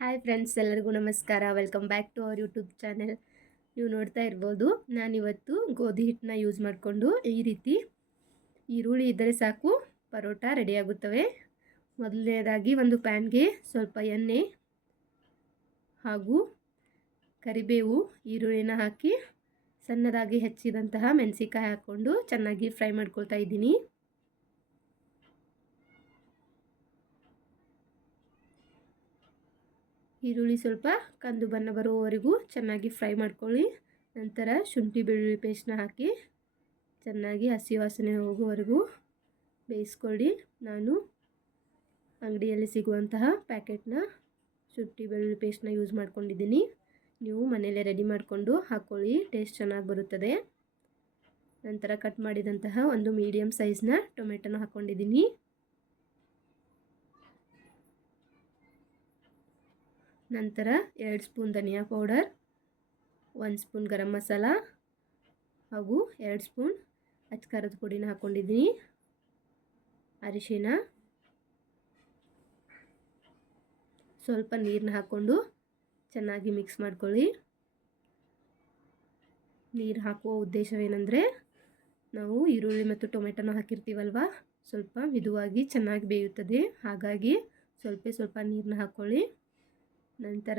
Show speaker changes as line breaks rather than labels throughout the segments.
Hi friends, ಎಲ್ಲರಿಗೂ ನಮಸ್ಕಾರ. Welcome back to our YouTube channel ನೀವು ನೋಡ್ತಾ ಇರ್ಬೋದು, ನಾನಿವತ್ತು ಗೋಧಿ ಹಿಟ್ಟನ್ನ ಯೂಸ್ ಮಾಡಿಕೊಂಡು ಈ ರೀತಿ ಈರುಳ್ಳಿ ಇದ್ದರೆ ಸಾಕು, ಪರೋಟ ರೆಡಿಯಾಗುತ್ತವೆ ಮೊದಲನೇದಾಗಿ ಒಂದು ಪ್ಯಾನ್ಗೆ ಸ್ವಲ್ಪ ಎಣ್ಣೆ ಹಾಗೂ ಕರಿಬೇವು ಈರುಳ್ಳಿನ ಹಾಕಿ ಸಣ್ಣದಾಗಿ ಹೆಚ್ಚಿದಂತಹ ಮೆಣಸಿಕಾಯಿ ಹಾಕ್ಕೊಂಡು ಚೆನ್ನಾಗಿ ಫ್ರೈ ಮಾಡ್ಕೊಳ್ತಾ ಇದ್ದೀನಿ. ಈರುಳ್ಳಿ ಸ್ವಲ್ಪ ಕಂದು ಬಣ್ಣ ಬರುವವರೆಗೂ ಚೆನ್ನಾಗಿ ಫ್ರೈ ಮಾಡ್ಕೊಳ್ಳಿ. ನಂತರ ಶುಂಠಿ ಬೆಳ್ಳುಳ್ಳಿ ಪೇಸ್ಟ್ನ ಹಾಕಿ ಚೆನ್ನಾಗಿ ಹಸಿ ವಾಸನೆ ಹೋಗುವವರೆಗೂ ಬೇಯಿಸ್ಕೊಳ್ಳಿ. ನಾನು ಅಂಗಡಿಯಲ್ಲಿ ಸಿಗುವಂತಹ ಪ್ಯಾಕೆಟ್ನ ಶುಂಠಿ ಬೆಳ್ಳುಳ್ಳಿ ಪೇಸ್ಟ್ನ ಯೂಸ್ ಮಾಡ್ಕೊಂಡಿದ್ದೀನಿ. ನೀವು ಮನೆಯಲ್ಲೇ ರೆಡಿ ಮಾಡಿಕೊಂಡು ಹಾಕ್ಕೊಳ್ಳಿ ಟೇಸ್ಟ್ ಚೆನ್ನಾಗಿ ಬರುತ್ತದೆ. ನಂತರ ಕಟ್ ಮಾಡಿದಂತಹ ಒಂದು ಮೀಡಿಯಮ್ ಸೈಜ್ನ ಟೊಮೆಟೊನ ಹಾಕ್ಕೊಂಡಿದ್ದೀನಿ ನಂತರ ಎರಡು ಸ್ಪೂನ್ ಧನಿಯಾ ಪೌಡರ್, ಒಂದು ಸ್ಪೂನ್ ಗರಂ ಮಸಾಲ ಹಾಗೂ ಎರಡು ಸ್ಪೂನ್ ಅಚ್ಕಾರದ ಪುಡಿನ ಹಾಕ್ಕೊಂಡಿದ್ದೀನಿ ಅರಿಶಿನ, ಸ್ವಲ್ಪ ನೀರನ್ನ ಹಾಕ್ಕೊಂಡು ಚೆನ್ನಾಗಿ ಮಿಕ್ಸ್ ಮಾಡ್ಕೊಳ್ಳಿ. ನೀರು ಹಾಕುವ ಉದ್ದೇಶವೇನೆಂದರೆ ನಾವು ಈರುಳ್ಳಿ ಮತ್ತು ಟೊಮೆಟೊನ ಹಾಕಿರ್ತೀವಲ್ವ, ಸ್ವಲ್ಪ ಮಿದುವಾಗಿ ಚೆನ್ನಾಗಿ ಬೇಯುತ್ತದೆ. ಹಾಗಾಗಿ ಸ್ವಲ್ಪ ಸ್ವಲ್ಪ ನೀರನ್ನ ಹಾಕ್ಕೊಳ್ಳಿ ನಂತರ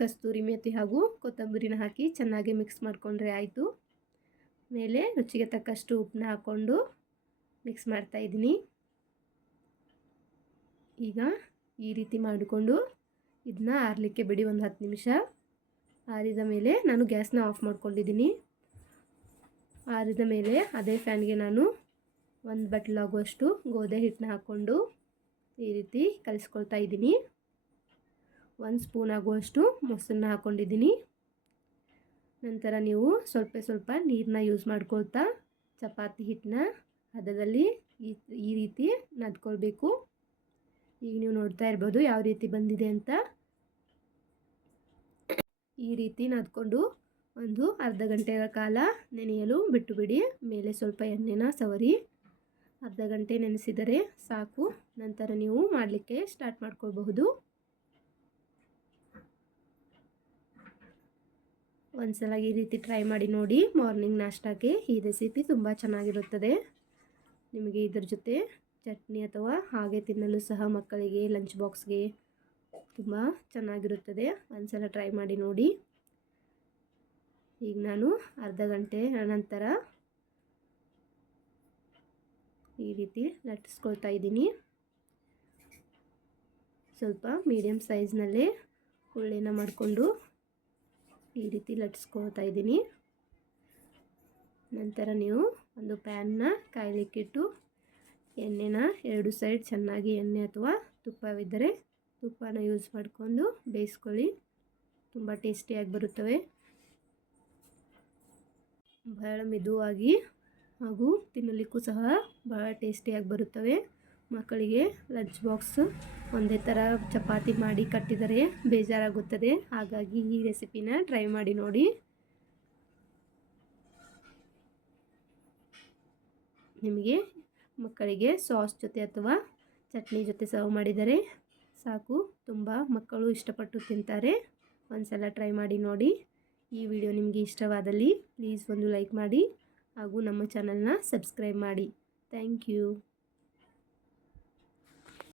ಕಸ್ತೂರಿ ಮೇಥಿ ಹಾಗೂ ಕೊತ್ತಂಬರಿನ ಹಾಕಿ ಚೆನ್ನಾಗಿ ಮಿಕ್ಸ್ ಮಾಡಿಕೊಂಡ್ರೆ ಆಯಿತು. ಮೇಲೆ ರುಚಿಗೆ ತಕ್ಕಷ್ಟು ಉಪ್ಪನ್ನ ಹಾಕ್ಕೊಂಡು ಮಿಕ್ಸ್ ಮಾಡ್ತಾಯಿದ್ದೀನಿ ಈಗ ಈ ರೀತಿ ಮಾಡಿಕೊಂಡು ಇದನ್ನ ಆರಲಿಕ್ಕೆ ಬಿಡಿ ಒಂದು ಹತ್ತು ನಿಮಿಷ. ಆರಿದ ಮೇಲೆ ನಾನು ಗ್ಯಾಸ್ನ ಆಫ್ ಮಾಡ್ಕೊಂಡಿದ್ದೀನಿ. ಆರಿದ ಮೇಲೆ ಅದೇ ಫ್ಯಾನ್ಗೆ ನಾನು ಒಂದು ಬಟ್ಲಾಗುವಷ್ಟು ಗೋಧಿ ಹಿಟ್ಟನ್ನ ಹಾಕ್ಕೊಂಡು ಈ ರೀತಿ ಕಲಿಸ್ಕೊಳ್ತಾ ಇದ್ದೀನಿ. ಒಂದು ಸ್ಪೂನ್ ಆಗುವಷ್ಟು ಮೊಸರನ್ನ ಹಾಕ್ಕೊಂಡಿದ್ದೀನಿ. ನಂತರ ನೀವು ಸ್ವಲ್ಪ ಸ್ವಲ್ಪ ನೀರನ್ನ ಯೂಸ್ ಮಾಡ್ಕೊಳ್ತಾ ಚಪಾತಿ ಹಿಟ್ಟನ್ನ ಹದದಲ್ಲಿ ಈ ಈ ರೀತಿ ನದ್ಕೊಳ್ಬೇಕು ಈಗ ನೀವು ನೋಡ್ತಾ ಇರ್ಬೋದು ಯಾವ ರೀತಿ ಬಂದಿದೆ ಅಂತ. ಈ ರೀತಿ ನದ್ಕೊಂಡು ಒಂದು ಅರ್ಧ ಗಂಟೆಯ ಕಾಲ ನೆನೆಯಲು ಬಿಟ್ಟುಬಿಡಿ. ಮೇಲೆ ಸ್ವಲ್ಪ ಎಣ್ಣೆನ ಸವರಿ. ಅರ್ಧ ಗಂಟೆ ನೆನೆಸಿದರೆ ಸಾಕು. ನಂತರ ನೀವು ಮಾಡಲಿಕ್ಕೆ ಸ್ಟಾರ್ಟ್ ಮಾಡ್ಕೊಳ್ಬಹುದು. ಒಂದ್ಸಲ ಈ ರೀತಿ ಟ್ರೈ ಮಾಡಿ ನೋಡಿ ಮಾರ್ನಿಂಗ್ ನಾಷ್ಟಕ್ಕೆ ಈ ರೆಸಿಪಿ ತುಂಬ ಚೆನ್ನಾಗಿರುತ್ತದೆ. ನಿಮಗೆ ಇದರ ಜೊತೆ ಚಟ್ನಿ ಅಥವಾ ಹಾಗೆ ತಿನ್ನಲು ಸಹ ಮಕ್ಕಳಿಗೆ ಲಂಚ್ ಬಾಕ್ಸ್ಗೆ ತುಂಬ ಚೆನ್ನಾಗಿರುತ್ತದೆ. ಒಂದ್ಸಲ ಟ್ರೈ ಮಾಡಿ ನೋಡಿ. ಈಗ ನಾನು ಅರ್ಧ ಗಂಟೆ ನಂತರ ಈ ರೀತಿ ಲಟ್ಟಿಸ್ಕೊಳ್ತಾ ಇದ್ದೀನಿ. ಸ್ವಲ್ಪ ಮೀಡಿಯಮ್ ಸೈಜ್ನಲ್ಲೇ ಹುಳ್ಳಿನ ಮಾಡಿಕೊಂಡು ಈ ರೀತಿ ಲಟ್ಸ್ಕೊಳ್ತಾ ಇದ್ದೀನಿ. ನಂತರ ನೀವು ಒಂದು ಪ್ಯಾನ್ನ ಕಾಯಲಿಕ್ಕಿಟ್ಟು ಎಣ್ಣೆನ ಎರಡು ಸೈಡ್ ಚೆನ್ನಾಗಿ ಎಣ್ಣೆ ಅಥವಾ ತುಪ್ಪವಿದ್ದರೆ ತುಪ್ಪನ ಯೂಸ್ ಮಾಡಿಕೊಂಡು ಬೇಯಿಸ್ಕೊಳ್ಳಿ. ತುಂಬ ಟೇಸ್ಟಿಯಾಗಿ ಬರುತ್ತವೆ. ಬಹಳ ಮೆದುವಾಗಿ ಹಾಗೂ ತಿನ್ನಲಿಕ್ಕೂ ಸಹ ಬಹಳ ಟೇಸ್ಟಿಯಾಗಿ ಬರುತ್ತವೆ. ಮಕ್ಕಳಿಗೆ ಲಂಚ್ ಬಾಕ್ಸ್ ಒಂದೇ ಥರ ಚಪಾತಿ ಮಾಡಿ ಕಟ್ಟಿದರೆ ಬೇಜಾರಾಗುತ್ತದೆ. ಹಾಗಾಗಿ ಈ ರೆಸಿಪಿನ ಟ್ರೈ ಮಾಡಿ ನೋಡಿ. ನಿಮಗೆ ಮಕ್ಕಳಿಗೆ ಸಾಸ್ ಜೊತೆ ಅಥವಾ ಚಟ್ನಿ ಜೊತೆ ಸರ್ವ್ ಮಾಡಿದರೆ ಸಾಕು. ತುಂಬ ಮಕ್ಕಳು ಇಷ್ಟಪಟ್ಟು ತಿಂತಾರೆ. ಒಂದು ಸಲ ಟ್ರೈ ಮಾಡಿ ನೋಡಿ. ಈ ವಿಡಿಯೋ ನಿಮಗೆ ಇಷ್ಟವಾದಲ್ಲಿ ಪ್ಲೀಸ್ ಒಂದು ಲೈಕ್ ಮಾಡಿ ಹಾಗೂ ನಮ್ಮ ಚಾನಲ್ನ ಸಬ್ಸ್ಕ್ರೈಬ್ ಮಾಡಿ. Thank you